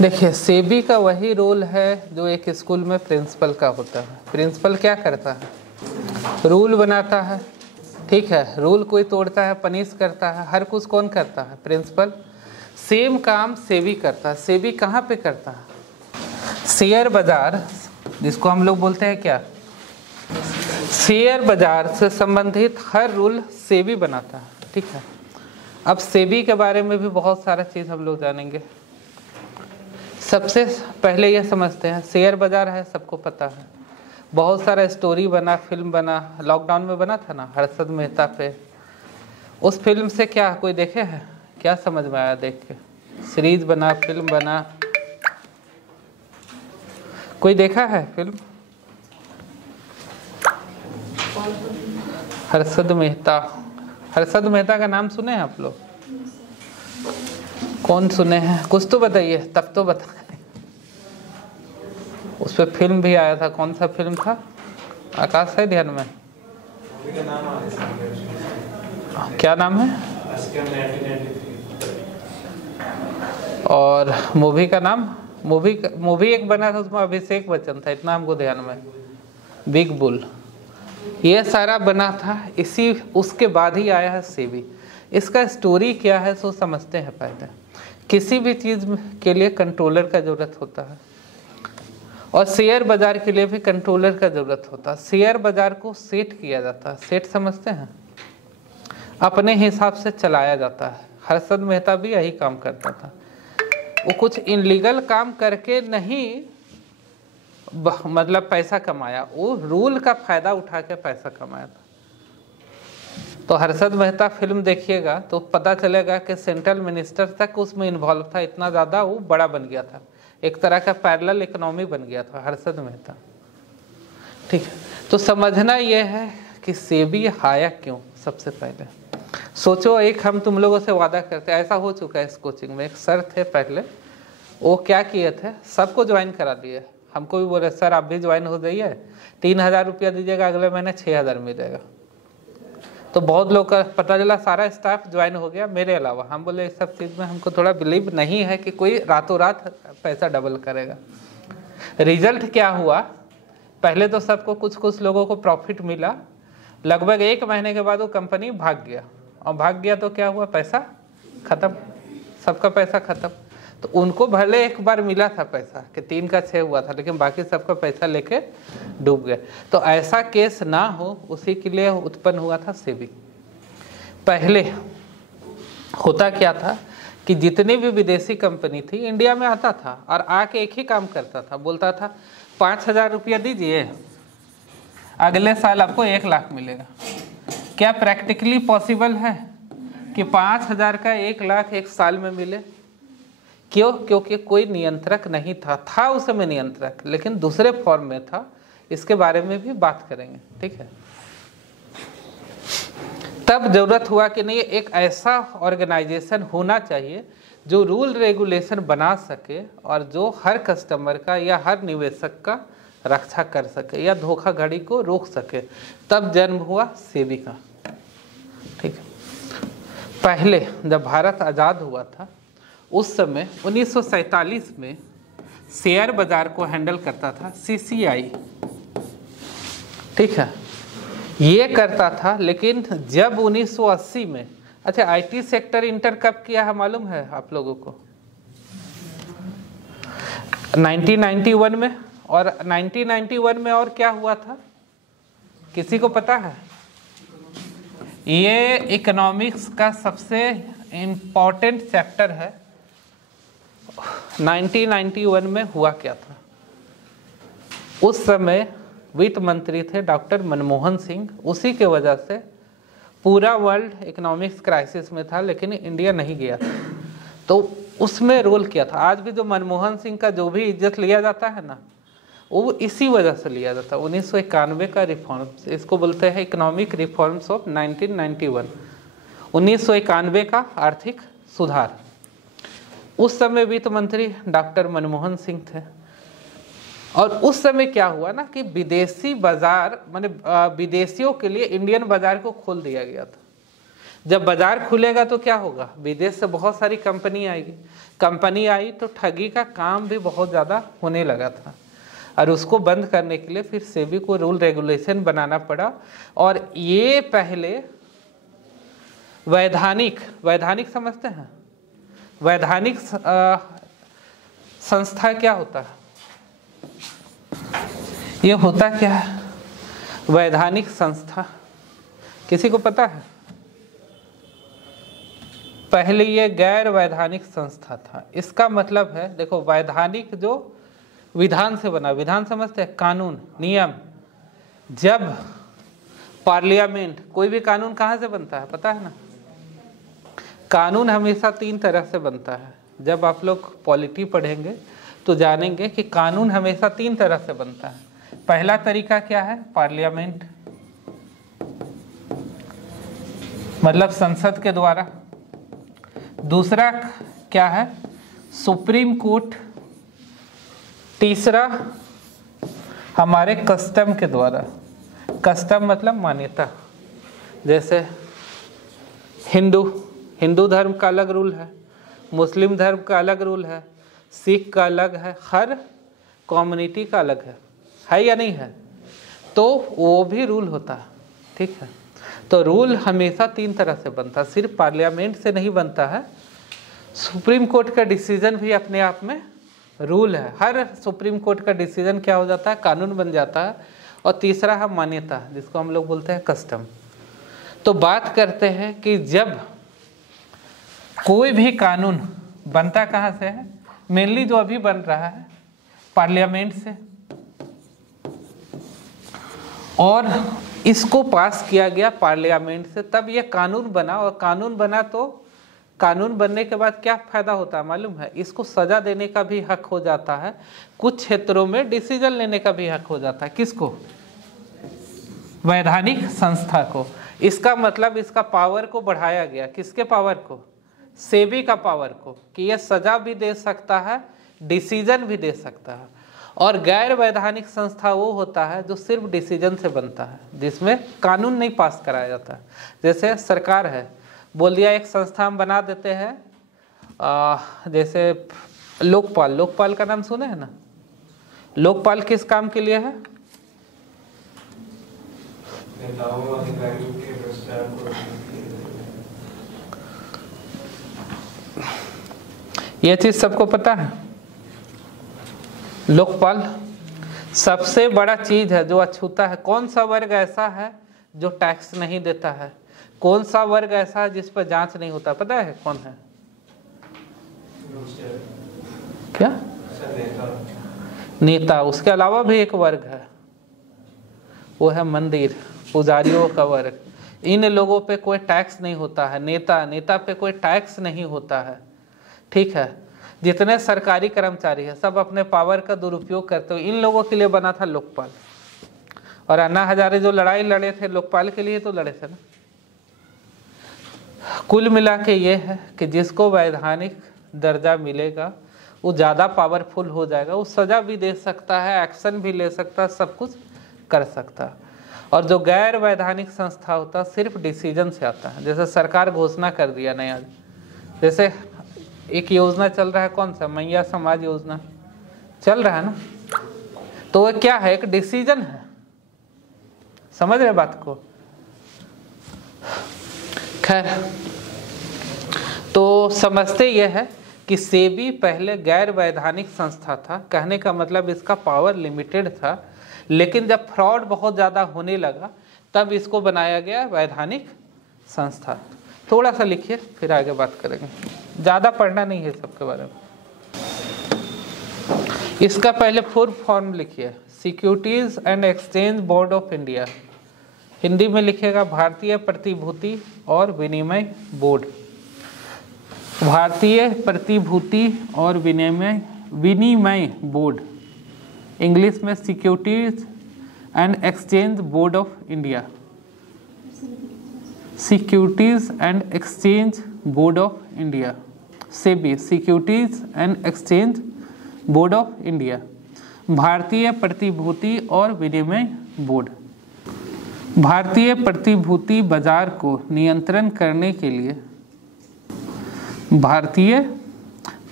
देखिए, सेबी का वही रोल है जो एक स्कूल में प्रिंसिपल का होता है। प्रिंसिपल क्या करता है? रूल बनाता है, ठीक है। रूल कोई तोड़ता है, पनिश करता है, हर कुछ कौन करता है? प्रिंसिपल। सेम काम सेबी करता है। सेबी कहाँ पे करता है? शेयर बाजार, जिसको हम लोग बोलते हैं क्या, शेयर बाजार से संबंधित हर रूल सेबी बनाता है, ठीक है। अब सेबी के बारे में भी बहुत सारा चीज़ हम लोग जानेंगे। सबसे पहले यह समझते हैं, शेयर बाजार है, सबको पता है। बहुत सारा स्टोरी बना, फिल्म बना, लॉकडाउन में बना था ना हर्षद मेहता पे। उस फिल्म से क्या कोई देखे हैं? क्या समझ में आया देख के? सीरीज बना, फिल्म बना, कोई देखा है फिल्म? हर्षद मेहता। हर्षद मेहता का नाम सुने हैं आप लोग? कौन सुने हैं? कुछ तो बताइए, तब तो बताएं। उस पर फिल्म भी आया था, कौन सा फिल्म था? आकाश है ध्यान में? क्या नाम है? और मूवी का नाम? मूवी एक बना था, उसमें अभिषेक बच्चन था, इतना हमको ध्यान में। बिग बुल, ये सारा बना था। इसी उसके बाद ही आया है सेबी। इसका स्टोरी क्या है सो समझते हैं पहले। किसी भी चीज़ के लिए कंट्रोलर का ज़रूरत होता है, और शेयर बाजार के लिए भी कंट्रोलर का ज़रूरत होता है। शेयर बाजार को सेट किया जाता है। सेट समझते हैं? अपने हिसाब से चलाया जाता है। हर्षद मेहता भी यही काम करता था। वो कुछ इनलीगल काम करके नहीं मतलब पैसा कमाया, वो रूल का फ़ायदा उठा के पैसा कमाया था। तो हर्षद मेहता फिल्म देखिएगा तो पता चलेगा कि सेंट्रल मिनिस्टर तक उसमें इन्वॉल्व था। इतना ज़्यादा वो बड़ा बन गया था, एक तरह का पैरेलल इकोनॉमी बन गया था हर्षद मेहता, ठीक है। तो समझना यह है कि सेबी आया क्यों। सबसे पहले सोचो, एक हम तुम लोगों से वादा करते हैं, ऐसा हो चुका है इस कोचिंग में। एक सर थे पहले, वो क्या किए थे, सबको ज्वाइन करा दिए। हमको भी बोले सर आप भी ज्वाइन हो जाइए, 3000 रुपया दीजिएगा, अगले महीने 6000 मिलेगा। तो बहुत लोग का पता चला सारा स्टाफ ज्वाइन हो गया मेरे अलावा। हम बोले इस सब चीज़ में हमको थोड़ा बिलीव नहीं है कि कोई रातों रात पैसा डबल करेगा। रिजल्ट क्या हुआ, पहले तो सबको कुछ लोगों को प्रॉफिट मिला। लगभग 1 महीने के बाद वो कंपनी भाग गया, और भाग गया तो क्या हुआ, पैसा खत्म, सबका पैसा खत्म। तो उनको भले एक बार मिला था पैसा कि 3 का 6 हुआ था, लेकिन बाकी सबका पैसा लेके डूब गए। तो ऐसा केस ना हो, उसी के लिए उत्पन्न हुआ था सेबी। पहले होता क्या था कि जितनी भी विदेशी कंपनी थी इंडिया में आता था और आके एक ही काम करता था, बोलता था 5000 रुपया दीजिए, अगले साल आपको 1 लाख मिलेगा। क्या प्रैक्टिकली पॉसिबल है कि 5000 का 1 लाख एक साल में मिले? क्यों? क्योंकि कोई नियंत्रक नहीं था उस समय नियंत्रक, लेकिन दूसरे फॉर्म में था। इसके बारे में भी बात करेंगे, ठीक है। तब जरूरत हुआ कि नहीं, एक ऐसा ऑर्गेनाइजेशन होना चाहिए जो रूल रेगुलेशन बना सके और जो हर कस्टमर का या हर निवेशक का रक्षा कर सके या धोखाधड़ी को रोक सके। तब जन्म हुआ सेबी का, ठीक है। पहले जब भारत आज़ाद हुआ था उस समय 1947 में शेयर बाजार को हैंडल करता था सीसीआई, ठीक है, ये करता था। लेकिन जब 1980 में, अच्छा आईटी सेक्टर इंटर कब किया है मालूम है आप लोगों को? 1991 में। और 1991 में और क्या हुआ था, किसी को पता है? ये इकोनॉमिक्स का सबसे इम्पोर्टेंट चैप्टर है। 1991 में हुआ क्या था? उस समय वित्त मंत्री थे डॉक्टर मनमोहन सिंह। उसी के वजह से पूरा वर्ल्ड इकोनॉमिक्स क्राइसिस में था, लेकिन इंडिया नहीं गया था। तो उसमें रोल किया था। आज भी जो मनमोहन सिंह का जो भी इज्जत लिया जाता है ना, वो इसी वजह से लिया जाता है। 1991 का रिफॉर्म्स, इसको बोलते हैं इकोनॉमिक रिफॉर्म्स ऑफ 1991। 1991 का आर्थिक सुधार। उस समय वित्त मंत्री डॉक्टर मनमोहन सिंह थे। और उस समय क्या हुआ ना कि विदेशी बाजार, माने विदेशियों के लिए इंडियन बाजार को खोल दिया गया था। जब बाजार खुलेगा तो क्या होगा, विदेश से बहुत सारी कंपनी आएगी। कंपनी आई तो ठगी का काम भी बहुत ज़्यादा होने लगा था, और उसको बंद करने के लिए फिर सेबी को रूल रेगुलेशन बनाना पड़ा। और ये पहले वैधानिक समझते हैं, वैधानिक संस्था क्या होता है, ये होता क्या है वैधानिक संस्था, किसी को पता है? पहले ये गैर वैधानिक संस्था था। इसका मतलब है, देखो वैधानिक जो विधान से बना, विधान समझते हैं, कानून नियम। जब पार्लियामेंट, कोई भी कानून कहाँ से बनता है पता है ना? कानून हमेशा 3 तरह से बनता है। जब आप लोग पॉलिटी पढ़ेंगे तो जानेंगे कि कानून हमेशा 3 तरह से बनता है। पहला तरीका क्या है? पार्लियामेंट, मतलब संसद के द्वारा। दूसरा क्या है? Supreme court. तीसरा हमारे कस्टम के द्वारा। कस्टम मतलब मान्यता, जैसे हिंदू धर्म का अलग रूल है, मुस्लिम धर्म का अलग रूल है, सिख का अलग है, हर कम्युनिटी का अलग है या नहीं है? तो वो भी रूल होता है, ठीक है। तो रूल हमेशा 3 तरह से बनता है, सिर्फ पार्लियामेंट से नहीं बनता है। सुप्रीम कोर्ट का डिसीजन भी अपने आप में रूल है। हर सुप्रीम कोर्ट का डिसीजन क्या हो जाता है? कानून बन जाता है। और तीसरा है मान्यता, जिसको हम लोग बोलते हैं कस्टम। तो बात करते हैं कि जब कोई भी कानून बनता कहाँ से है? मेनली जो अभी बन रहा है पार्लियामेंट से, और इसको पास किया गया पार्लियामेंट से, तब ये कानून बना। और कानून बना तो कानून बनने के बाद क्या फायदा होता है मालूम है? इसको सजा देने का भी हक हो जाता है, कुछ क्षेत्रों में डिसीजन लेने का भी हक हो जाता है। किसको? वैधानिक संस्था को। इसका मतलब इसका पावर को बढ़ाया गया। किसके पावर को? सेबी का पावर को, कि यह सजा भी दे सकता है, डिसीजन भी दे सकता है। और गैर वैधानिक संस्था वो होता है जो सिर्फ डिसीजन से बनता है, जिसमें कानून नहीं पास कराया जाता। जैसे सरकार है, बोल दिया एक संस्था हम बना देते हैं, जैसे लोकपाल का नाम सुने हैं ना? लोकपाल किस काम के लिए है? ये चीज सबको पता है? लोकपाल सबसे बड़ा चीज है जो अछूता है। कौन सा वर्ग ऐसा है जो टैक्स नहीं देता है? कौन सा वर्ग ऐसा है जिस पर जांच नहीं होता? पता है कौन है? क्या? नेता। उसके अलावा भी एक वर्ग है, वो है मंदिर पुजारियों का वर्ग। इन लोगों पे कोई टैक्स नहीं होता है। नेता पे कोई टैक्स नहीं होता है, ठीक है। जितने सरकारी कर्मचारी है सब अपने पावर का दुरुपयोग करते हो। इन लोगों के लिए बना था लोकपाल। और अन्ना हजारे जो लड़ाई लड़े थे लोकपाल के लिए तो लड़े थे ना। कुल मिला के ये है कि जिसको वैधानिक दर्जा मिलेगा वो ज़्यादा पावरफुल हो जाएगा। वो सज़ा भी दे सकता है, एक्शन भी ले सकता है, सब कुछ कर सकता है। और जो गैर वैधानिक संस्था होता है सिर्फ डिसीजन से आता है। जैसे सरकार घोषणा कर दिया नया, जैसे एक योजना चल रहा है, कौन सा? मैया समाज योजना चल रहा है ना। तो वो क्या है? एक डिसीजन है। समझ रहे बात को? खैर, तो समझते यह है कि सेबी पहले गैर वैधानिक संस्था था। कहने का मतलब इसका पावर लिमिटेड था, लेकिन जब फ्रॉड बहुत ज़्यादा होने लगा तब इसको बनाया गया वैधानिक संस्था। थोड़ा सा लिखिए फिर आगे बात करेंगे, ज़्यादा पढ़ना नहीं है सबके बारे में। इसका पहले फुल फॉर्म लिखिए, securities and exchange board of India. Hindi में लिखिएगा भारतीय प्रतिभूति और विनिमय बोर्ड। भारतीय प्रतिभूति और विनिमय बोर्ड, इंग्लिश में securities and exchange board of India. Securities and exchange board of India, SEBI, securities and exchange board of India. भारतीय प्रतिभूति और विनिमय बोर्ड, भारतीय प्रतिभूति बाजार को नियंत्रण करने के लिए भारतीय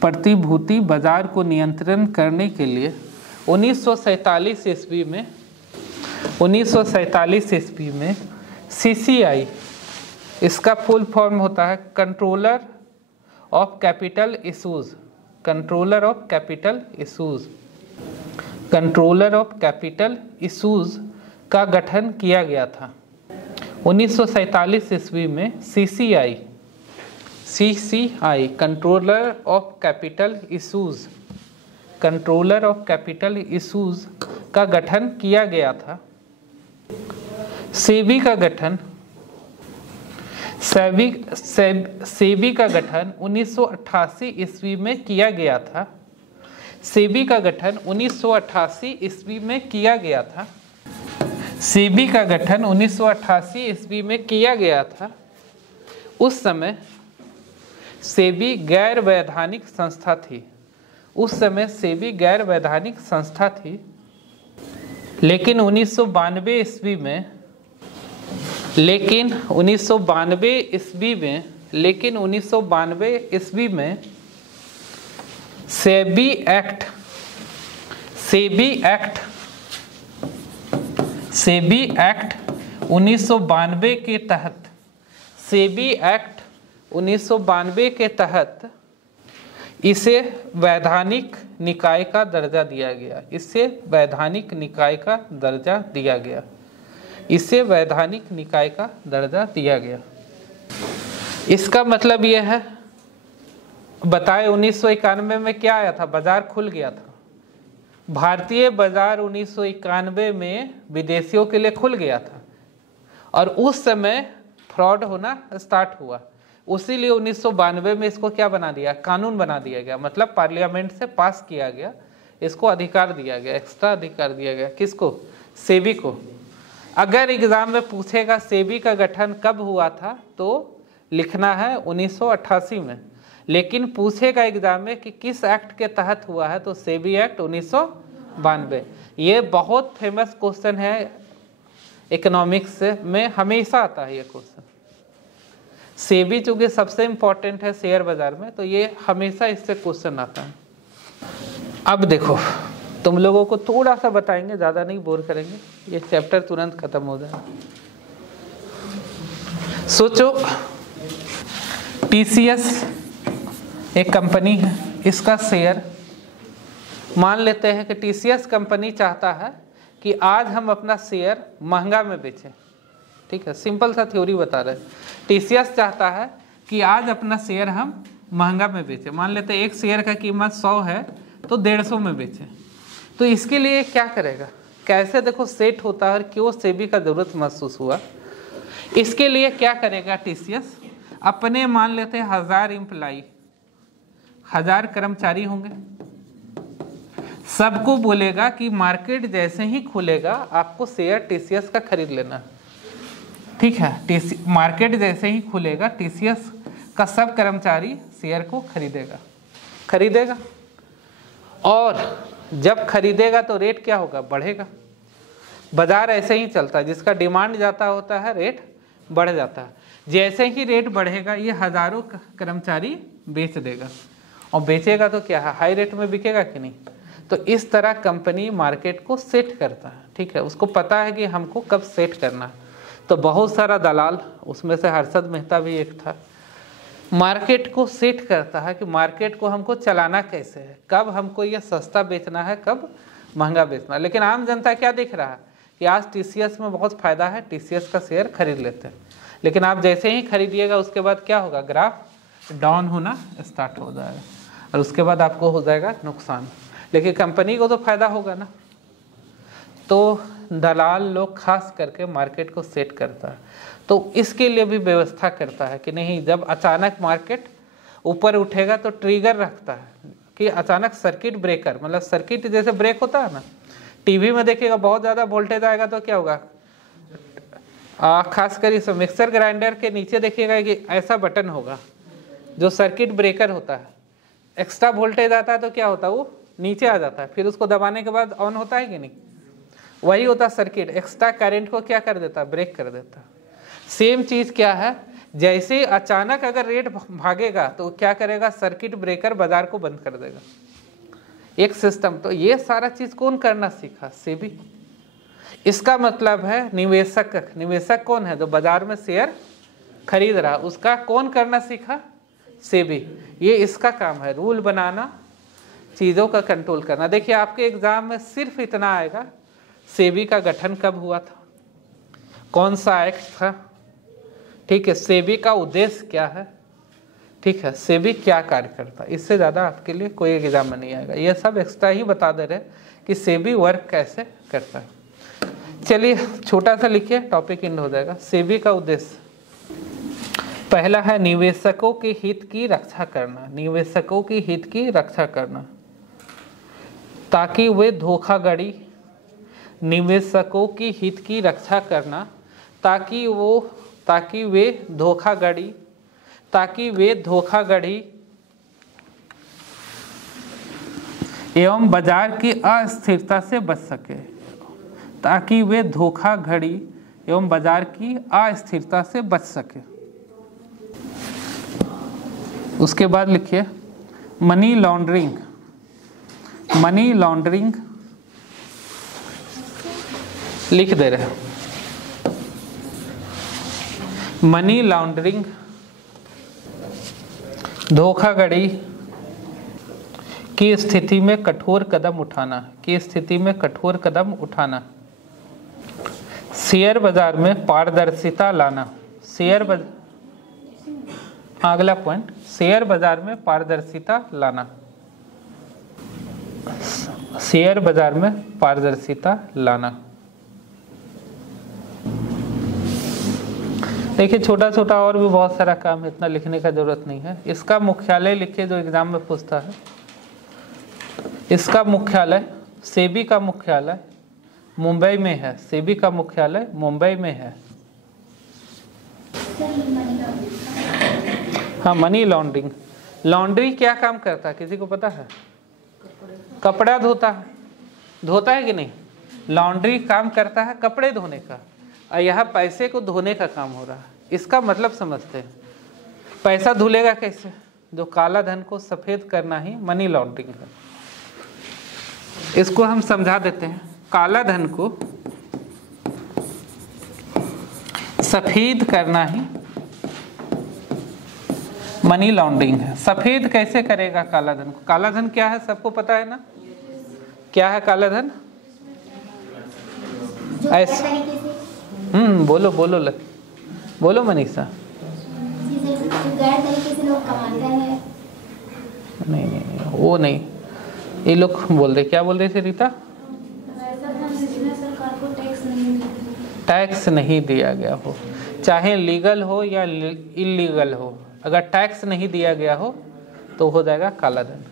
प्रतिभूति बाजार को नियंत्रण करने के लिए 1947 ईस्वी में CCI, इसका फुल फॉर्म होता है controller of capital issues, controller of capital issues का गठन किया गया था। 1947 ईस्वी में CCI controller of capital issues का गठन किया गया था। सेबी का गठन 1988 ईस्वी में किया गया था। सेबी का गठन 1988 ईस्वी में किया गया था। सेबी का गठन 1988 ईस्वी में किया गया था। उस समय सेबी गैर वैधानिक संस्था थी। लेकिन 1992 ईस्वी में सेबी एक्ट 1992 के तहत इसे वैधानिक निकाय का दर्जा दिया गया। इसका मतलब यह है, बताए 1991 में क्या आया था, बाजार खुल गया था। भारतीय बाजार 1991 में विदेशियों के लिए खुल गया था और उस समय फ्रॉड होना स्टार्ट हुआ। उसीलिए 1992 में इसको क्या बना दिया, कानून बना दिया गया, मतलब पार्लियामेंट से पास किया गया। इसको अधिकार दिया गया, एक्स्ट्रा अधिकार दिया गया। किसको? सेबी को। अगर एग्जाम में पूछेगा सेबी का गठन कब हुआ था तो लिखना है 1988 में, लेकिन पूछेगा एग्जाम में कि किस एक्ट के तहत हुआ है तो सेबी एक्ट 1992। ये बहुत फेमस क्वेश्चन है, इकोनॉमिक्स में हमेशा आता है ये क्वेश्चन। सेबी चूंकि सबसे इम्पोर्टेंट है शेयर बाजार में, तो ये हमेशा इससे क्वेश्चन आता है। अब देखो, तुम लोगों को थोड़ा सा बताएंगे, ज़्यादा नहीं बोर करेंगे, ये चैप्टर तुरंत खत्म हो जाएगा। सोचो TCS एक कंपनी है, इसका शेयर, मान लेते हैं कि TCS कंपनी चाहता है कि आज हम अपना शेयर महंगा में बेचें। ठीक है, सिंपल सा थ्योरी बता रहे हैं। TCS चाहता है कि आज अपना शेयर हम महंगा में बेचें। मान लेते हैं एक शेयर का कीमत 100 है तो 150 में बेचें। तो इसके लिए क्या करेगा, कैसे देखो सेट होता है और क्यों सेबी का ज़रूरत महसूस हुआ। इसके लिए क्या करेगा TCS, अपने मान लेते हैं 1000 एम्प्लाई, 1000 कर्मचारी होंगे, सबको बोलेगा कि मार्केट जैसे ही खुलेगा आपको शेयर TCS का खरीद लेना। ठीक है, मार्केट जैसे ही खुलेगा TCS का सब कर्मचारी शेयर को खरीदेगा और जब खरीदेगा तो रेट क्या होगा, बढ़ेगा। बाजार ऐसे ही चलता है, जिसका डिमांड ज़्यादा होता है रेट बढ़ जाता है। जैसे ही रेट बढ़ेगा ये हज़ारों कर्मचारी बेच देगा, और बेचेगा तो क्या है, हाई रेट में बिकेगा कि नहीं। तो इस तरह कंपनी मार्केट को सेट करता है। ठीक है, उसको पता है कि हमको कब सेट करना है। तो बहुत सारा दलाल, उसमें से हर्षद मेहता भी एक था, मार्केट को सेट करता है कि मार्केट को हमको चलाना कैसे है, कब हमको ये सस्ता बेचना है, कब महंगा बेचना है। लेकिन आम जनता क्या देख रहा है कि आज TCS में बहुत फ़ायदा है, TCS का शेयर खरीद लेते हैं। लेकिन आप जैसे ही खरीदिएगा उसके बाद क्या होगा, ग्राफ डाउन होना स्टार्ट हो जाएगा और उसके बाद आपको हो जाएगा नुकसान। लेकिन कंपनी को तो फ़ायदा होगा ना। तो दलाल लोग खास करके मार्केट को सेट करता है, तो इसके लिए भी व्यवस्था करता है कि नहीं, जब अचानक मार्केट ऊपर उठेगा तो ट्रिगर रखता है कि अचानक सर्किट ब्रेकर, मतलब सर्किट जैसे ब्रेक होता है ना, टीवी में देखिएगा बहुत ज़्यादा वोल्टेज आएगा तो क्या होगा, खासकर इस मिक्सर ग्राइंडर के नीचे देखिएगा कि ऐसा बटन होगा जो सर्किट ब्रेकर होता है। एक्स्ट्रा वोल्टेज आता है तो क्या होता है, वो नीचे आ जाता है, फिर उसको दबाने के बाद ऑन होता है कि नहीं। वही होता है सर्किट, एक्स्ट्रा करंट को क्या कर देता है, ब्रेक कर देता है। सेम चीज़ क्या है जैसे ही अचानक अगर रेट भागेगा तो क्या करेगा, सर्किट ब्रेकर बाजार को बंद कर देगा, एक सिस्टम। तो ये सारा चीज कौन करना सीखा, सेबी। इसका मतलब है निवेशक, निवेशक कौन है, जो बाजार में शेयर खरीद रहा, उसका कौन करना सीखा, सेबी। ये इसका काम है, रूल बनाना, चीज़ों का कंट्रोल करना। देखिए आपके एग्जाम में सिर्फ इतना आएगा, सेबी का गठन कब हुआ था, कौन सा एक्ट था, ठीक है, सेबी का उद्देश्य क्या है, ठीक है, सेबी क्या कार्य करता है। इससे ज़्यादा आपके लिए कोई एग्जाम में नहीं आएगा। ये सब एक्स्ट्रा ही बता दे रहे कि सेबी वर्क कैसे करता है। चलिए छोटा सा लिखिए, टॉपिक एंड हो जाएगा। सेबी का उद्देश्य पहला है निवेशकों के हित की रक्षा करना, निवेशकों की हित की रक्षा करना ताकि वे धोखाधड़ी, निवेशकों की हित की रक्षा करना ताकि वे धोखाधड़ी एवं बाजार की अस्थिरता से बच सके, ताकि वे धोखाधड़ी एवं बाजार की अस्थिरता से बच सके। उसके बाद लिखिए मनी लॉन्ड्रिंग, मनी लॉन्ड्रिंग लिख दे रहे हैं, मनी लॉन्ड्रिंग धोखाधड़ी की स्थिति में कठोर कदम उठाना, की स्थिति में कठोर कदम उठाना, शेयर बाजार में पारदर्शिता लाना, अगला पॉइंट, शेयर बाजार में पारदर्शिता लाना, शेयर बाजार में पारदर्शिता लाना। देखिए छोटा छोटा और भी बहुत सारा काम है, इतना लिखने का जरूरत नहीं है। इसका मुख्यालय लिखिए जो एग्जाम में पूछता है। इसका मुख्यालय, सेबी का मुख्यालय मुंबई में है, सेबी का मुख्यालय मुंबई में है। हाँ, मनी लॉन्ड्रिंग, लॉन्ड्री क्या काम करता है किसी को पता है? कपड़ा धोता है, धोता है कि नहीं? लॉन्ड्री काम करता है कपड़े धोने का, और यहाँ पैसे को धोने का काम हो रहा है। इसका मतलब समझते हैं, पैसा धुलेगा कैसे? जो काला धन को सफेद करना ही मनी लॉन्ड्रिंग है। इसको हम समझा देते हैं, काला धन को सफेद करना ही मनी लॉन्ड्रिंग है। सफेद कैसे करेगा काला धन को? काला धन क्या है सबको पता है ना? क्या है काला धन? ऐसे बोलो बोलो बोलो मनीषा। नहीं वो नहीं, ये लोग बोल रहे, क्या बोल रहे थे रीता? टैक्स नहीं दिया गया हो, चाहे लीगल हो या इलीगल हो, अगर टैक्स नहीं दिया गया हो तो हो जाएगा काला धन।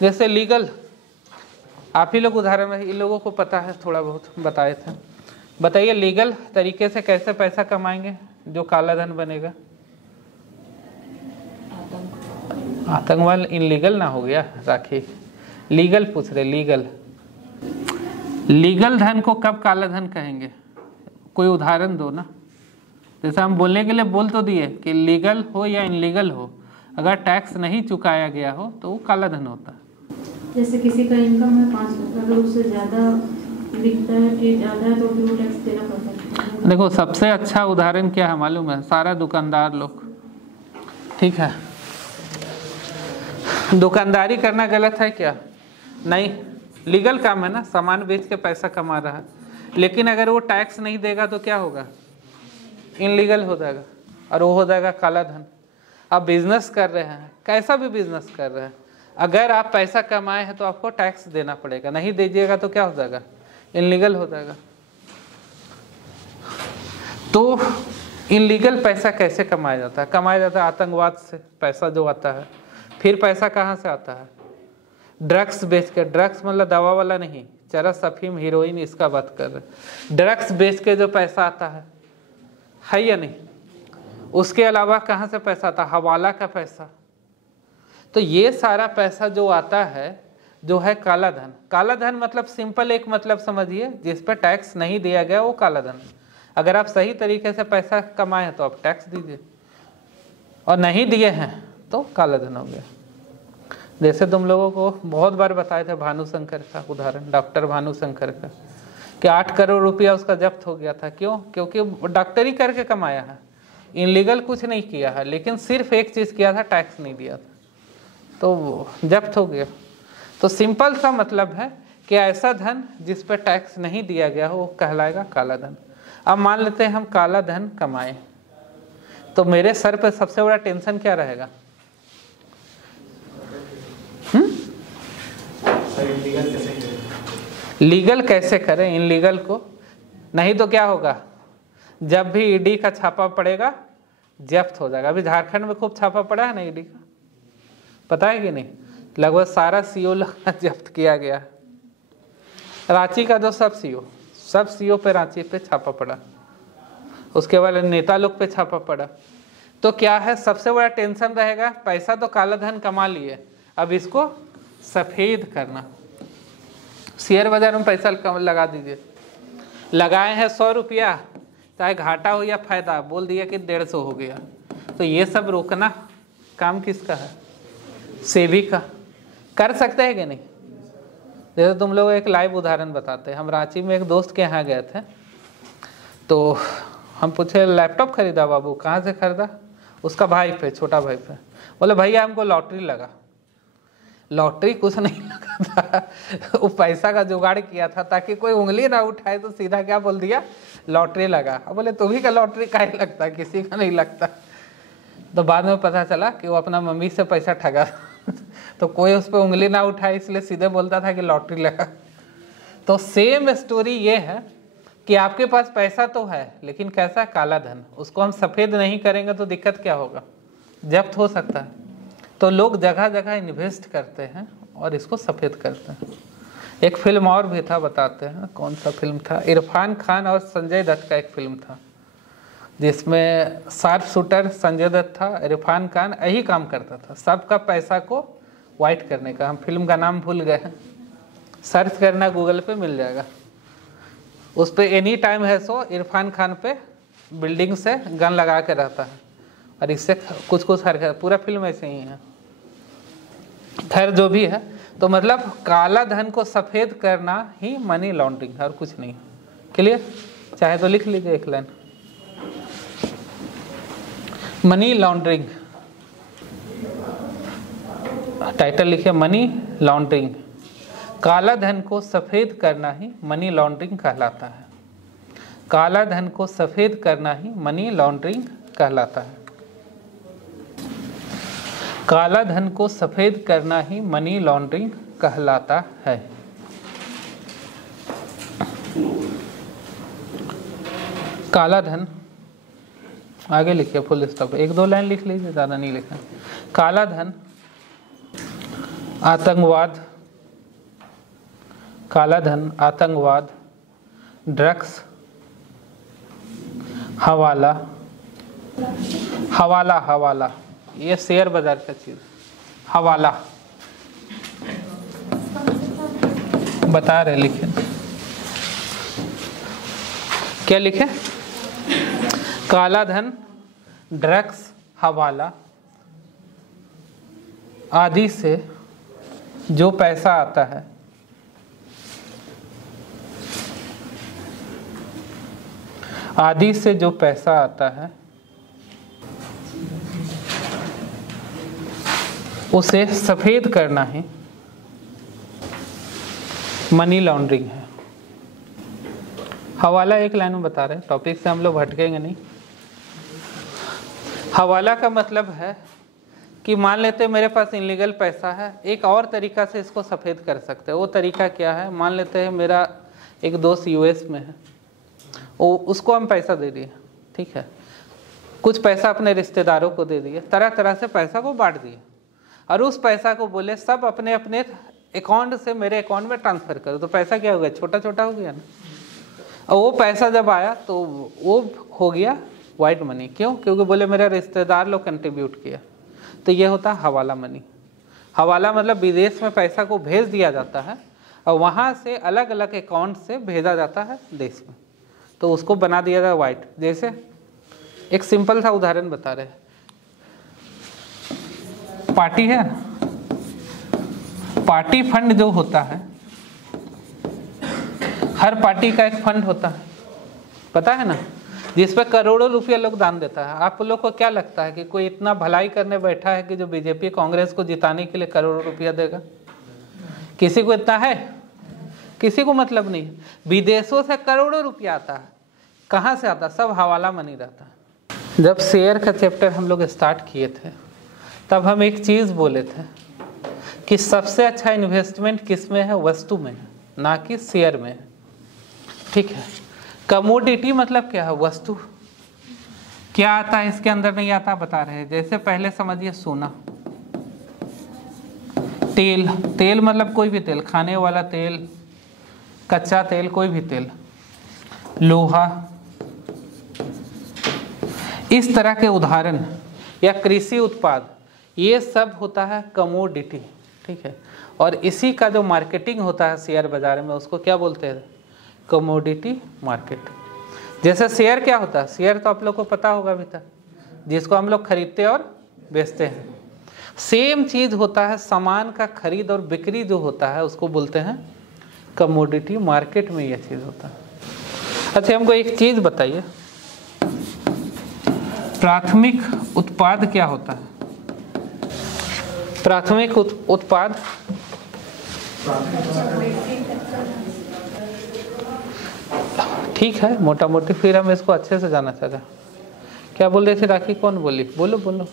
जैसे लीगल, आप ही लोग उदाहरण में, इन लोगों को पता है, थोड़ा बहुत बताए थे। बताइए लीगल तरीके से कैसे पैसा कमाएंगे जो काला धन बनेगा? आतंकवाद इनलीगल ना हो गया राखी, लीगल पूछ रहे, लीगल। लीगल धन को कब काला धन कहेंगे? कोई उदाहरण दो ना। जैसे हम बोलने के लिए बोल तो दिए कि लीगल हो या इनलीगल हो, अगर टैक्स नहीं चुकाया गया हो तो वो काला धन होता है। जैसे किसी का इनकम है 5 लाख, अगर उससे ज़्यादा दिखता है कि ज़्यादा है तो फिर वो टैक्स देना पड़ता है। देखो सबसे अच्छा उदाहरण क्या है मालूम है? सारा दुकानदार लोग, ठीक है, दुकानदारी करना गलत है क्या? नहीं, लीगल काम है ना, सामान बेच के पैसा कमा रहा है। लेकिन अगर वो टैक्स नहीं देगा तो क्या होगा? इनलीगल हो जाएगा, और वो हो जाएगा काला धन। आप बिजनेस कर रहे हैं, कैसा भी बिजनेस कर रहे हैं, अगर आप पैसा कमाए हैं तो आपको टैक्स देना पड़ेगा, नहीं दीजिएगा तो क्या हो जाएगा? इनलीगल हो जाएगा। तो इनलीगल पैसा कैसे कमाया जाता है? कमाया जाता है आतंकवाद से पैसा जो आता है। फिर पैसा कहाँ से आता है? ड्रग्स बेच के, ड्रग्स मतलब दवा वाला नहीं, चरस, अफीम, हीरोइन, इसका बात कर रहे। ड्रग्स बेच के जो पैसा आता है या नहीं? उसके अलावा कहाँ से पैसा आता है? हवाला का पैसा। तो ये सारा पैसा जो आता है जो है काला धन। काला धन मतलब सिंपल एक मतलब समझिए, जिस पर टैक्स नहीं दिया गया वो काला धन। अगर आप सही तरीके से पैसा कमाए तो आप टैक्स दीजिए, और नहीं दिए हैं तो काला धन हो गया। जैसे तुम लोगों को बहुत बार बताए थे भानुशंकर का उदाहरण, डॉक्टर भानुशंकर का, कि 8 करोड़ रुपया उसका जब्त हो गया था। क्यों? क्योंकि डॉक्टरी करके कमाया है, इनलीगल कुछ नहीं किया है, लेकिन सिर्फ एक चीज़ किया था, टैक्स नहीं दिया था, तो जब्त हो गया। तो सिंपल सा मतलब है कि ऐसा धन जिस पर टैक्स नहीं दिया गया हो वो कहलाएगा काला धन। अब मान लेते हैं हम काला धन कमाए, तो मेरे सर पे सबसे बड़ा टेंशन क्या रहेगा? लीगल कैसे करें इनलीगल को? नहीं तो क्या होगा, जब भी ईडी का छापा पड़ेगा जब्त हो जाएगा। अभी झारखंड में खूब छापा पड़ा है ना ईडी का, पता है कि नहीं? लगभग सारा सीओ जब्त किया गया। रांची का जो सब सीओ पे रांची पे छापा पड़ा, उसके बाद नेता लोग पे छापा पड़ा। तो क्या है, सबसे बड़ा टेंशन रहेगा, पैसा तो काला धन कमा लिए, अब इसको सफेद करना। शेयर बाजार में पैसा लगा दीजिए, लगाए हैं 100 रुपया, चाहे घाटा हो या फायदा, बोल दिया कि 150 हो गया। तो ये सब रोकना काम किसका है? सेबी का। कर सकते हैं कि नहीं? जैसे तुम लोग एक लाइव उदाहरण बताते हैं। हम रांची में एक दोस्त के यहाँ गए थे, तो हम पूछे लैपटॉप खरीदा बाबू, कहाँ से खरीदा? उसका भाई पे, छोटा भाई पे। बोले भैया हमको लॉटरी लगा। लॉटरी कुछ नहीं लगा था, वो पैसा का जुगाड़ किया था ताकि कोई उंगली ना उठाए, तो सीधा क्या बोल दिया, लॉटरी लगा। अब बोले तुम्ही का लॉटरी काहे लगता, किसी का नहीं लगता। तो बाद में पता चला कि वो अपना मम्मी से पैसा ठगा तो कोई उस पर उंगली ना उठाए, इसलिए सीधे बोलता था कि लॉटरी लगा। तो सेम स्टोरी ये है कि आपके पास पैसा तो है, लेकिन कैसा? काला धन। उसको हम सफ़ेद नहीं करेंगे तो दिक्कत क्या होगा? जब्त हो सकता है। तो लोग जगह जगह इन्वेस्ट करते हैं और इसको सफ़ेद करते हैं। एक फिल्म और भी था, बताते हैं कौन सा फिल्म था, इरफान खान और संजय दत्त का एक फिल्म था, जिसमें शार्प शूटर संजय दत्त था, इरफान खान यही काम करता था, सबका पैसा को वाइट करने का। हम फिल्म का नाम भूल गए हैं, सर्च करना गूगल पे मिल जाएगा। उस पर एनी टाइम है सो इरफान खान पे बिल्डिंग से गन लगा के रहता है और इससे कुछ कुछ हरकत, पूरा फिल्म ऐसे ही है। खैर जो भी है, तो मतलब काला धन को सफ़ेद करना ही मनी लॉन्ड्रिंग है और कुछ नहीं। क्लियर? चाहे तो लिख लीजिए एक लाइन, मनी लॉन्ड्रिंग, टाइटल लिखिए मनी लॉन्ड्रिंग। काला धन को सफ़ेद करना ही मनी लॉन्ड्रिंग कहलाता है। काला धन को सफ़ेद करना ही मनी लॉन्ड्रिंग कहलाता है। काला धन को सफ़ेद करना ही मनी लॉन्ड्रिंग कहलाता है। काला धन, आगे लिखिए फुल स्टॉप, 1-2 लाइन लिख लीजिए, ज़्यादा नहीं लिखना। काला धन आतंकवाद, काला धन आतंकवाद, ड्रग्स, हवाला, हवाला हवाला ये शेयर बाजार का चीज़, हवाला बता रहे, लिखे क्या लिखे? काला धन, ड्रग्स, हवाला आदि से जो पैसा आता है, आदि से जो पैसा आता है उसे सफ़ेद करना ही मनी लॉन्ड्रिंग है। हवाला एक लाइन में बता रहे हैं, टॉपिक से हम लोग भटकेंगे नहीं। हवाला का मतलब है कि मान लेते हैं मेरे पास इनलीगल पैसा है, एक और तरीका से इसको सफ़ेद कर सकते हैं। वो तरीका क्या है? मान लेते हैं मेरा एक दोस्त यूएस में है, उसको हम पैसा दे दिए, ठीक है, कुछ पैसा अपने रिश्तेदारों को दे दिए, तरह तरह से पैसा को बांट दिए, और उस पैसा को बोले सब अपने अपने अकाउंट से मेरे अकाउंट में ट्रांसफ़र करो। तो पैसा क्या हो गया? छोटा छोटा हो गया ना। और वो पैसा जब आया तो वो हो गया वाइट मनी। क्यों? क्योंकि बोले मेरा रिश्तेदार लोग कंट्रीब्यूट किया। तो ये होता है हवाला मनी। हवाला मतलब विदेश में पैसा को भेज दिया जाता है और वहाँ से अलग अलग अकाउंट से भेजा जाता है देश में, तो उसको बना दिया जाए वाइट। जैसे एक सिंपल सा उदाहरण बता रहे हैं, पार्टी है, पार्टी फंड जो होता है, हर पार्टी का एक फंड होता है, पता है ना, जिस पे करोड़ों रुपया लोग दान देता है। आप लोग को क्या लगता है कि कोई इतना भलाई करने बैठा है कि जो बीजेपी कांग्रेस को जिताने के लिए करोड़ों रुपया देगा? किसी को इतना है? किसी को मतलब नहीं। विदेशों से करोड़ों रुपया आता है, कहाँ से आता? सब हवाला मनी रहता है। जब शेयर का चैप्टर हम लोग स्टार्ट किए थे तब हम एक चीज़ बोले थे कि सबसे अच्छा इन्वेस्टमेंट किस में है? वस्तु में है, ना कि शेयर में है। ठीक है। कमोडिटी मतलब क्या है? वस्तु। क्या आता है इसके अंदर? नहीं आता, बता रहे हैं। जैसे पहले समझिए सोना, तेल, तेल मतलब कोई भी तेल, खाने वाला तेल, कच्चा तेल, कोई भी तेल, लोहा, इस तरह के उदाहरण, या कृषि उत्पाद, ये सब होता है कमोडिटी। ठीक है। और इसी का जो मार्केटिंग होता है शेयर बाजार में, उसको क्या बोलते हैं? Commodity market. जैसे शेयर क्या होता है? शेयर तो आप लोग को पता होगा अभी तक, जिसको हम लोग खरीदते और बेचते हैं। सेम चीज़ होता है, सामान का खरीद और बिक्री जो होता है उसको बोलते हैं कमोडिटी मार्केट में यह चीज़ होता है। अच्छा, हमको एक चीज़ बताइए, प्राथमिक उत्पाद क्या होता है? प्राथमिक उत्पाद ठीक है, मोटा मोटी। फिर हम इसको अच्छे से जानना चाहते हैं। क्या बोल रहे थे राखी? कौन बोली? बोलो बोलो।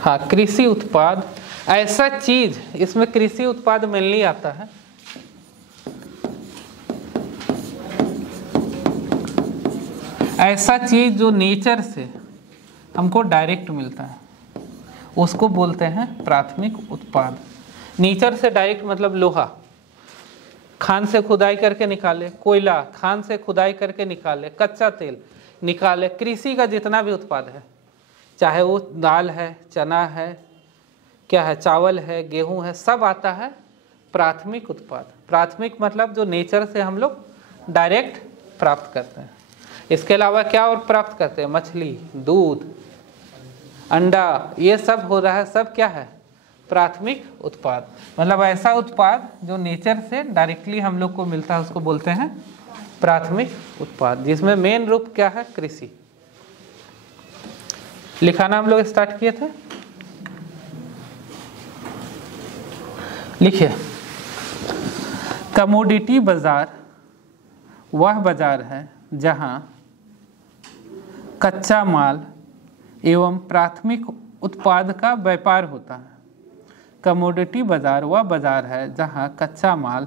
हाँ, कृषि उत्पाद ऐसा चीज, इसमें कृषि उत्पाद मेनली आता है। ऐसा चीज जो नेचर से हमको डायरेक्ट मिलता है, उसको बोलते हैं प्राथमिक उत्पाद। नेचर से डायरेक्ट मतलब लोहा, खान से खुदाई करके निकाले, कोयला खान से खुदाई करके निकाले, कच्चा तेल निकाले, कृषि का जितना भी उत्पाद है, चाहे वो दाल है, चना है, क्या है, चावल है, गेहूं है, सब आता है प्राथमिक उत्पाद। प्राथमिक मतलब जो नेचर से हम लोग डायरेक्ट प्राप्त करते हैं। इसके अलावा क्या और प्राप्त करते हैं? मछली, दूध, अंडा, ये सब हो रहा है, सब क्या है? प्राथमिक उत्पाद। मतलब ऐसा उत्पाद जो नेचर से डायरेक्टली हम लोग को मिलता है, उसको बोलते हैं प्राथमिक उत्पाद, जिसमें मेन रूप क्या है? कृषि। लिखाना हम लोग स्टार्ट किए थे, लिखिए। कमोडिटी बाजार वह बाजार है जहां कच्चा माल एवं प्राथमिक उत्पाद का व्यापार होता है। कमोडिटी बाजार वह बाजार है जहां कच्चा माल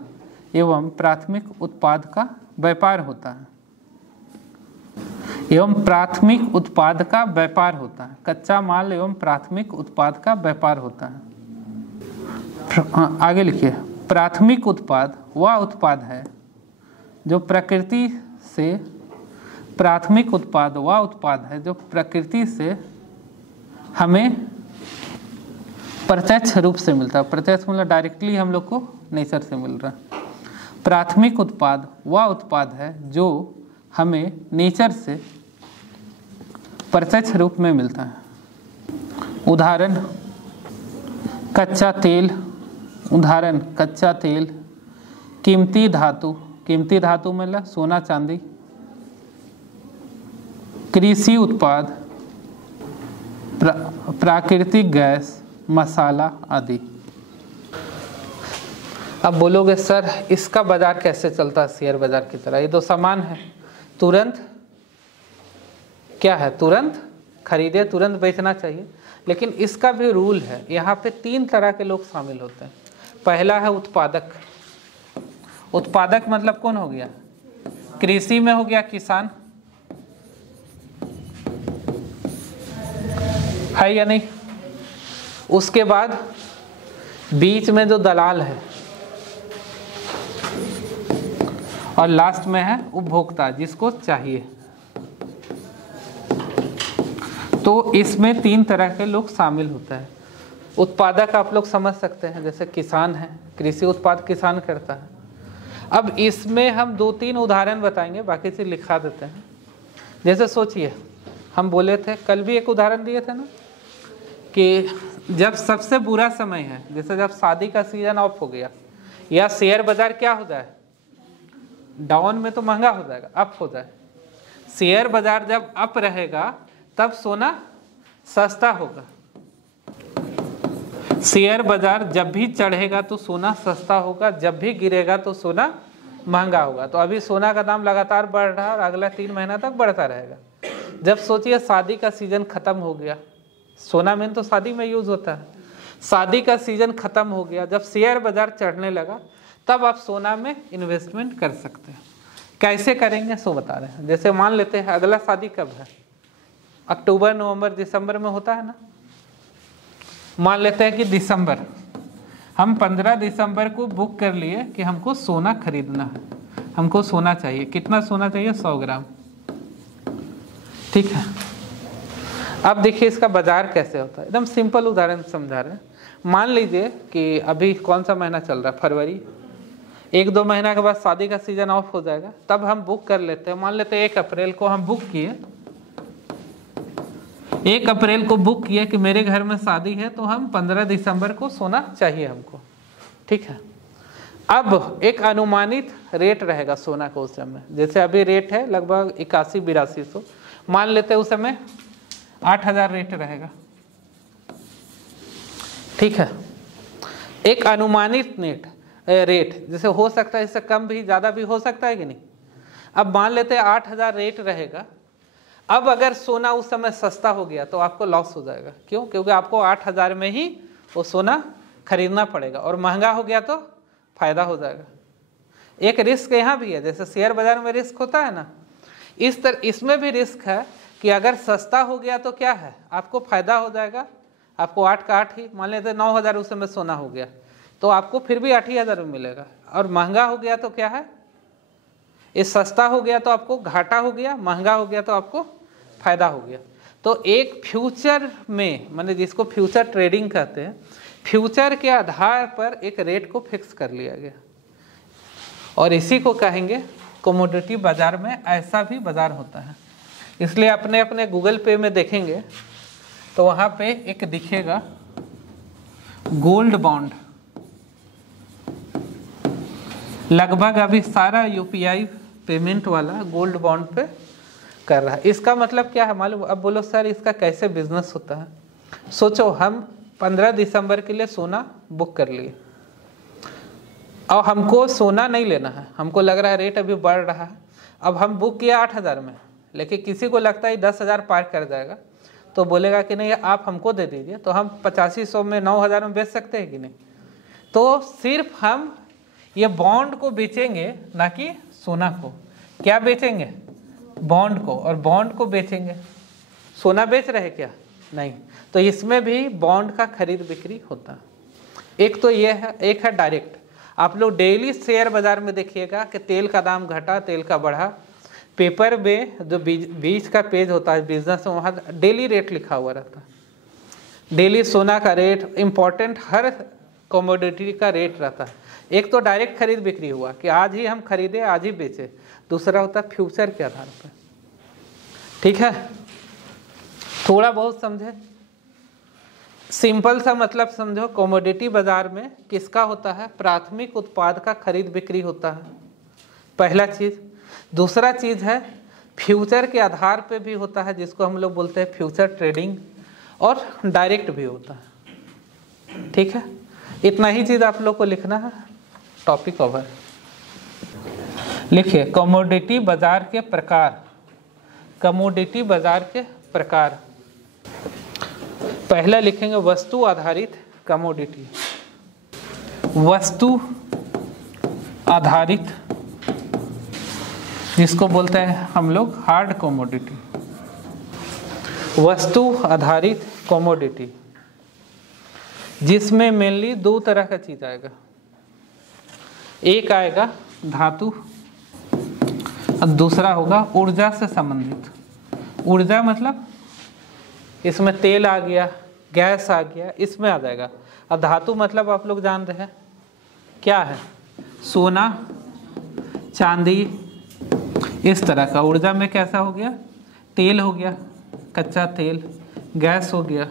एवं प्राथमिक उत्पाद का व्यापार होता है। एवं प्राथमिक उत्पाद का व्यापार होता है। कच्चा माल एवं प्राथमिक उत्पाद का व्यापार होता है। आगे लिखिए। प्राथमिक उत्पाद वह उत्पाद है जो प्रकृति से, प्राथमिक उत्पाद वह उत्पाद है जो प्रकृति से हमें प्रत्यक्ष रूप से मिलता है। प्रत्यक्ष मतलब डायरेक्टली हम लोग को नेचर से मिल रहा है। प्राथमिक उत्पाद वह उत्पाद है जो हमें नेचर से प्रत्यक्ष रूप में मिलता है। उदाहरण कच्चा तेल, उदाहरण कच्चा तेल, कीमती धातु, कीमती धातु मतलब सोना चांदी, कृषि उत्पाद, प्राकृतिक गैस, मसाला आदि। अब बोलोगे सर इसका बाजार कैसे चलता है शेयर बाजार की तरह? ये तो सामान है, तुरंत क्या है, तुरंत खरीदे तुरंत बेचना चाहिए। लेकिन इसका भी रूल है। यहाँ पे 3 तरह के लोग शामिल होते हैं। पहला है उत्पादक। उत्पादक मतलब कौन हो गया? कृषि में हो गया किसान, है या नहीं? उसके बाद बीच में जो दलाल है, और लास्ट में है उपभोक्ता जिसको चाहिए। तो इसमें 3 तरह के लोग शामिल होते हैं। उत्पादक आप लोग समझ सकते हैं, जैसे किसान है, कृषि उत्पाद किसान करता है। अब इसमें हम 2-3 उदाहरण बताएंगे, बाकी चीज लिखा देते हैं। जैसे सोचिए, हम बोले थे कल भी एक उदाहरण दिए थे ना, कि जब सबसे बुरा समय है, जैसे जब शादी का सीजन ऑफ हो गया या शेयर बाजार क्या हो जाए, डाउन में तो महंगा हो जाएगा, अप हो जाए। शेयर बाजार जब अप रहेगा तब सोना सस्ता होगा। शेयर बाजार जब भी चढ़ेगा तो सोना सस्ता होगा, जब भी गिरेगा तो सोना महंगा होगा। तो अभी सोना का दाम लगातार बढ़ रहा है और अगला 3 महीना तक बढ़ता रहेगा। जब सोचिए शादी का सीजन खत्म हो गया, सोना में तो शादी में यूज होता है, शादी का सीजन खत्म हो गया, जब शेयर बाजार चढ़ने लगा तब आप सोना में इन्वेस्टमेंट कर सकते हैं। कैसे करेंगे सो बता रहे हैं। जैसे मान लेते हैं अगला शादी कब है, अक्टूबर नवंबर दिसंबर में होता है ना। मान लेते हैं कि दिसंबर, हम 15 दिसंबर को बुक कर लिए कि हमको सोना खरीदना है, हमको सोना चाहिए। कितना सोना चाहिए? 100 ग्राम। ठीक है। अब देखिए इसका बाजार कैसे होता है, एकदम सिंपल उदाहरण समझा रहे हैं। मान लीजिए कि अभी कौन सा महीना चल रहा है, फरवरी। 1-2 महीना के बाद शादी का सीजन ऑफ हो जाएगा, तब हम बुक कर लेते हैं। मान लेते हैं 1 अप्रैल को हम बुक किए, 1 अप्रैल को बुक किए कि मेरे घर में शादी है, तो हम 15 दिसंबर को सोना चाहिए हमको। ठीक है। अब एक अनुमानित रेट रहेगा सोना का उस समय, जैसे अभी रेट है लगभग 81-8200, मान लेते हैं उस समय 8000 रेट रहेगा। ठीक है। एक अनुमानित रेट, जैसे हो सकता है इससे कम भी ज़्यादा भी हो सकता है कि नहीं। अब मान लेते हैं 8000 रेट रहेगा। अब अगर सोना उस समय सस्ता हो गया तो आपको लॉस हो जाएगा। क्यों? क्योंकि आपको 8000 में ही वो सोना खरीदना पड़ेगा, और महंगा हो गया तो फायदा हो जाएगा। एक रिस्क यहाँ भी है, जैसे शेयर बाजार में रिस्क होता है ना, इस तरह इसमें भी रिस्क है कि अगर सस्ता हो गया तो क्या है, आपको फायदा हो जाएगा। आपको 8 का 8 ही, मान लेते 9000 उस समय सोना हो गया तो आपको फिर भी 8000 में मिलेगा। और महंगा हो गया तो क्या है, ये सस्ता हो गया तो आपको घाटा हो गया, महंगा हो गया तो आपको फायदा हो गया। तो एक फ्यूचर में, माने जिसको फ्यूचर ट्रेडिंग कहते हैं, फ्यूचर के आधार पर एक रेट को फिक्स कर लिया गया, और इसी को कहेंगे कमोडिटी बाजार में। ऐसा भी बाजार होता है। इसलिए अपने अपने गूगल पे में देखेंगे तो वहाँ पे एक दिखेगा गोल्ड बॉन्ड। लगभग अभी सारा यूपीआई पेमेंट वाला गोल्ड बॉन्ड पे कर रहा है। इसका मतलब क्या है मालूम? अब बोलो सर इसका कैसे बिजनेस होता है। सोचो हम 15 दिसंबर के लिए सोना बुक कर लिए, और हमको सोना नहीं लेना है, हमको लग रहा है रेट अभी बढ़ रहा है। अब हम बुक किया 8000 में, लेकिन किसी को लगता है 10,000 पार कर जाएगा, तो बोलेगा कि नहीं आप हमको दे दीजिए, तो हम 8500 में 9000 में बेच सकते हैं कि नहीं। तो सिर्फ हम ये बॉन्ड को बेचेंगे, ना कि सोना को। क्या बेचेंगे? बॉन्ड को, और बॉन्ड को बेचेंगे। सोना बेच रहे क्या? नहीं। तो इसमें भी बॉन्ड का खरीद बिक्री होता है। एक तो ये है, एक है डायरेक्ट। आप लोग डेली शेयर बाजार में देखिएगा कि तेल का दाम घटा, तेल का बढ़ा। पेपर में जो बीच का पेज होता है बिजनेस में, वहाँ डेली रेट लिखा हुआ रहता है। डेली सोना का रेट, इम्पोर्टेंट हर कमोडिटी का रेट रहता है। एक तो डायरेक्ट खरीद बिक्री हुआ कि आज ही हम खरीदे आज ही बेचे, दूसरा होता है फ्यूचर के आधार पर। ठीक है, थोड़ा बहुत समझे, सिंपल सा मतलब समझो। कमोडिटी बाजार में किसका होता है? प्राथमिक उत्पाद का खरीद बिक्री होता है, पहला चीज। दूसरा चीज है फ्यूचर के आधार पे भी होता है, जिसको हम लोग बोलते हैं फ्यूचर ट्रेडिंग, और डायरेक्ट भी होता है। ठीक है, इतना ही चीज आप लोग को लिखना है। Topic over. लिखिए कमोडिटी बाजार के प्रकार। कमोडिटी बाजार के प्रकार, पहला लिखेंगे वस्तु आधारित कमोडिटी। वस्तु आधारित, जिसको बोलते हैं हम लोग हार्ड कमोडिटी। वस्तु आधारित कमोडिटी, जिसमें मेनली 2 तरह का चीज आएगा। एक आएगा धातु, और दूसरा होगा ऊर्जा से संबंधित। ऊर्जा मतलब इसमें तेल आ गया, गैस आ गया, इसमें आ जाएगा। और धातु मतलब आप लोग जान रहे हैं क्या है? सोना, चांदी, इस तरह का। ऊर्जा में कैसा हो गया? तेल हो गया, कच्चा तेल, गैस हो गया,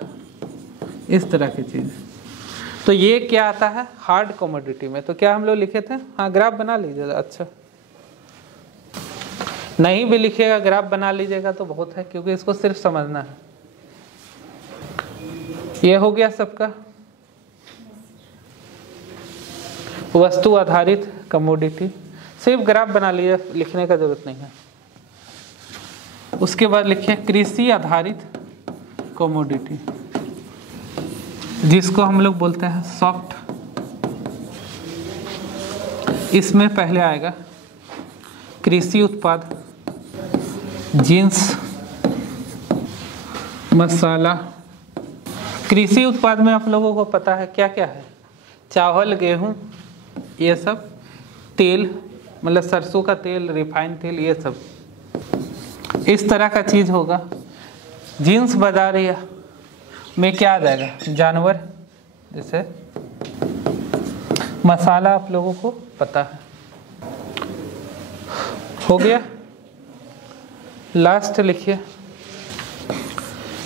इस तरह की चीज़। तो ये क्या आता है हार्ड कमोडिटी में। तो क्या हम लोग लिखे थे, हाँ ग्राफ बना लीजिएगा। अच्छा नहीं भी लिखिएगा ग्राफ बना लीजिएगा तो बहुत है, क्योंकि इसको सिर्फ समझना है। ये हो गया सबका वस्तु आधारित कमोडिटी। सिर्फ ग्राफ बना लीजिए, लिखने का जरूरत नहीं है। उसके बाद लिखिए कृषि आधारित कमोडिटी, जिसको हम लोग बोलते हैं सॉफ्ट। इसमें पहले आएगा कृषि उत्पाद, जींस, मसाला। कृषि उत्पाद में आप लोगों को पता है क्या क्या है, चावल, गेहूं, ये सब, तेल मतलब सरसों का तेल, रिफाइंड तेल, ये सब इस तरह का चीज़ होगा। जींस बाजार या में क्या आ जाएगा, जानवर, जैसे मसाला आप लोगों को पता है। हो गया। लास्ट लिखिए,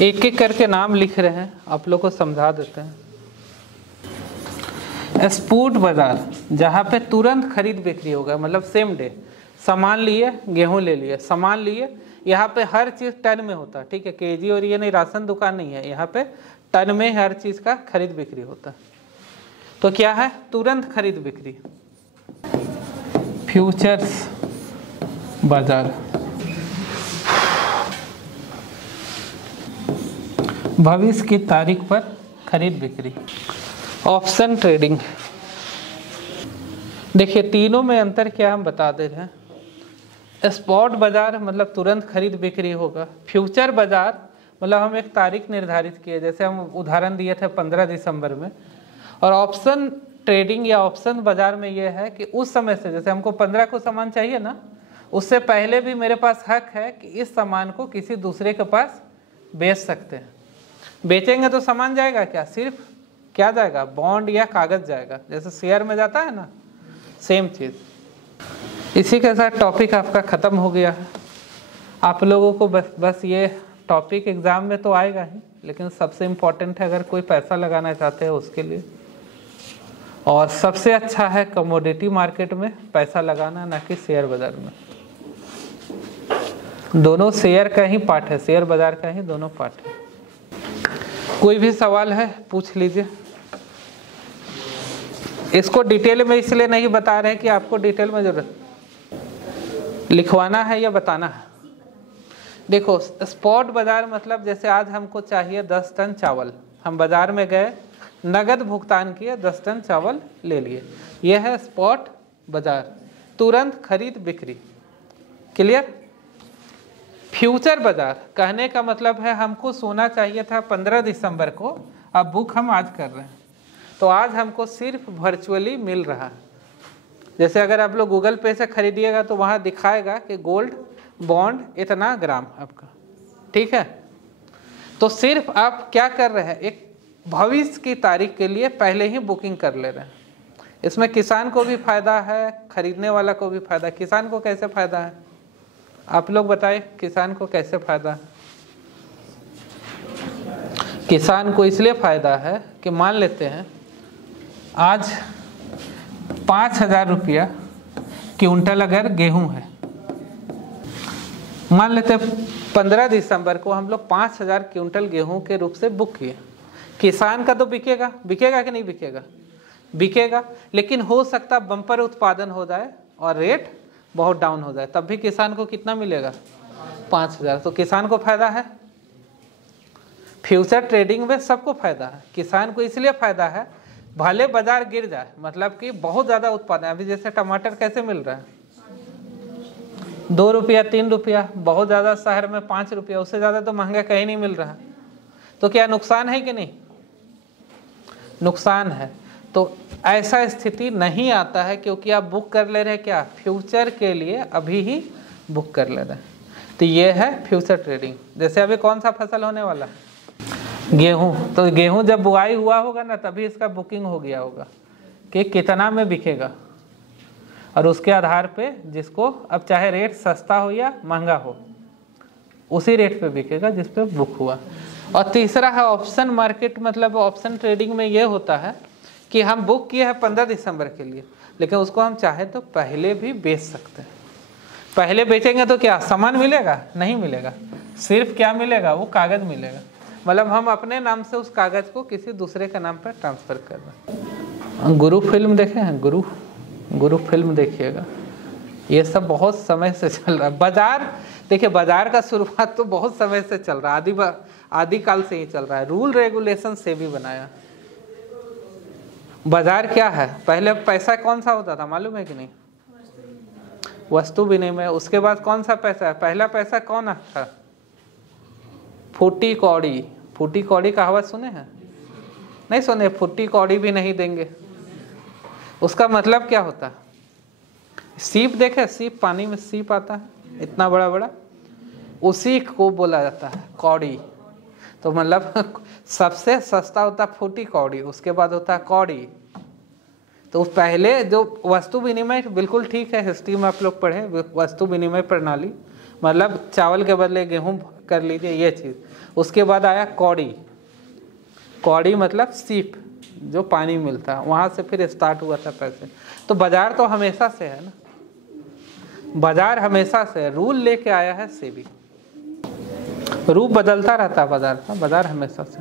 एक एक करके नाम लिख रहे हैं, आप लोग को समझा देते हैं। स्पॉट बाजार, जहाँ पे तुरंत खरीद बिक्री होगा, मतलब सेम डे। सामान लिए, गेहूं ले लिए, सामान लिए, यहाँ पे हर चीज़ टन में होता है, ठीक है, केजी और ये नहीं, राशन दुकान नहीं है, यहाँ पे टन में हर चीज़ का खरीद बिक्री होता है। तो क्या है, तुरंत खरीद बिक्री। फ्यूचर्स बाजार, भविष्य की तारीख पर खरीद बिक्री। ऑप्शन ट्रेडिंग, देखिए तीनों में अंतर क्या हम बता दे रहे हैं। स्पॉट बाजार मतलब तुरंत खरीद बिक्री होगा। फ्यूचर बाजार मतलब हम एक तारीख निर्धारित किए, जैसे हम उदाहरण दिए थे 15 दिसंबर में। और ऑप्शन ट्रेडिंग या ऑप्शन बाजार में ये है कि उस समय से, जैसे हमको 15 को सामान चाहिए ना, उससे पहले भी मेरे पास हक है कि इस सामान को किसी दूसरे के पास बेच सकते हैं। बेचेंगे तो सामान जाएगा क्या, सिर्फ क्या जाएगा, बॉन्ड या कागज जाएगा, जैसे शेयर में जाता है ना, सेम चीज़। इसी के साथ टॉपिक आपका ख़त्म हो गया है। आप लोगों को बस ये टॉपिक एग्ज़ाम में तो आएगा ही, लेकिन सबसे इम्पोर्टेंट है अगर कोई पैसा लगाना चाहते हैं उसके लिए। और सबसे अच्छा है कमोडिटी मार्केट में पैसा लगाना, ना कि शेयर बाज़ार में। दोनों शेयर का ही पार्ट है, शेयर बाज़ार का ही दोनों पार्ट है। कोई भी सवाल है पूछ लीजिए। इसको डिटेल में इसलिए नहीं बता रहे कि आपको डिटेल में जरूरत लिखवाना है या बताना है। देखो स्पॉट बाजार मतलब जैसे आज हमको चाहिए 10 टन चावल, हम बाजार में गए, नगद भुगतान किए, 10 टन चावल ले लिए, यह है स्पॉट बाजार, तुरंत खरीद बिक्री। क्लियर। फ्यूचर बाजार कहने का मतलब है हमको सोना चाहिए था 15 दिसंबर को, अब बुक हम आज कर रहे हैं, तो आज हमको सिर्फ वर्चुअली मिल रहा है। जैसे अगर आप लोग गूगल पे से खरीदिएगा तो वहाँ दिखाएगा कि गोल्ड बॉन्ड इतना ग्राम आपका, ठीक है। तो सिर्फ आप क्या कर रहे हैं, एक भविष्य की तारीख के लिए पहले ही बुकिंग कर ले रहे हैं। इसमें किसान को भी फायदा है, खरीदने वाला को भी फायदा है। किसान को कैसे फायदा है, आप लोग बताएं, किसान को कैसे फायदा है? किसान को इसलिए फायदा है कि मान लेते हैं आज 5,000 रुपया क्विंटल अगर गेहूं है, मान लेते हैं 15 दिसंबर को हम लोग 5,000 क्विंटल गेहूं के रूप से बुक किए। किसान का तो बिकेगा, बिकेगा कि नहीं बिकेगा, बिकेगा, लेकिन हो सकता बम्पर उत्पादन हो जाए और रेट बहुत डाउन हो जाए, तब भी किसान को कितना मिलेगा, 5,000। तो किसान को फायदा है। फ्यूचर ट्रेडिंग में सबको फायदा है, किसान को इसलिए फायदा है भले बाजार गिर जाए, मतलब कि बहुत ज़्यादा उत्पादन। अभी जैसे टमाटर कैसे मिल रहा है, 2 रुपया 3 रुपया, बहुत ज़्यादा शहर में 5 रुपया, उससे ज़्यादा तो महंगा कहीं नहीं मिल रहा। तो क्या नुकसान है कि नहीं, नुकसान है। तो ऐसा स्थिति नहीं आता है क्योंकि आप बुक कर ले रहे हैं क्या, फ्यूचर के लिए अभी ही बुक कर ले रहे हैं। तो ये है फ्यूचर ट्रेडिंग। जैसे अभी कौन सा फसल होने वाला है, गेहूं, तो गेहूं जब बुआई हुआ होगा ना तभी इसका बुकिंग हो गया होगा कि कितना में बिकेगा, और उसके आधार पे जिसको अब चाहे रेट सस्ता हो या महंगा हो उसी रेट पे बिकेगा जिस पे बुक हुआ। और तीसरा है ऑप्शन मार्केट। मतलब ऑप्शन ट्रेडिंग में ये होता है कि हम बुक किए हैं 15 दिसंबर के लिए, लेकिन उसको हम चाहे तो पहले भी बेच सकते हैं। पहले बेचेंगे तो क्या सामान मिलेगा? नहीं मिलेगा, सिर्फ क्या मिलेगा? वो कागज़ मिलेगा। मतलब हम अपने नाम से उस कागज़ को किसी दूसरे के नाम पर ट्रांसफ़र कर रहे हैं। गुरु फिल्म देखे हैं? गुरु फिल्म देखिएगा। ये सब बहुत समय से चल रहा है। बाजार देखिए, बाजार का शुरुआत तो बहुत समय से चल रहा है, आदिकाल से ही चल रहा है। रूल रेगुलेशन से भी बनाया। बाजार क्या है? पहले पैसा कौन सा होता था मालूम है कि नहीं? वस्तु विनिमय। उसके बाद कौन सा पैसा है? पहला पैसा कौन था? फूटी कौड़ी। फूटी कौड़ी कहावत सुने हैं? नहीं सुने? फूटी कौड़ी भी नहीं देंगे। उसका मतलब क्या होता है? सीप देखे? सीप, पानी में सीप आता है इतना बड़ा बड़ा, उसी को बोला जाता है कौड़ी। तो मतलब सबसे सस्ता होता है फूटी कौड़ी, उसके बाद होता है कौड़ी। तो पहले जो वस्तु विनिमय, बिल्कुल ठीक है, हिस्ट्री में आप लोग पढ़े, वस्तु विनिमय प्रणाली, मतलब चावल के बदले गेहूं कर लीजिए, ये चीज़। उसके बाद आया कौड़ी। कौड़ी मतलब सीप, जो पानी मिलता है, वहाँ से फिर स्टार्ट हुआ था पैसे। तो बाजार तो हमेशा से है ना, बाजार हमेशा से है। रूल लेके आया है सेबी। रूप बदलता रहता है बाजार का, बाजार हमेशा से।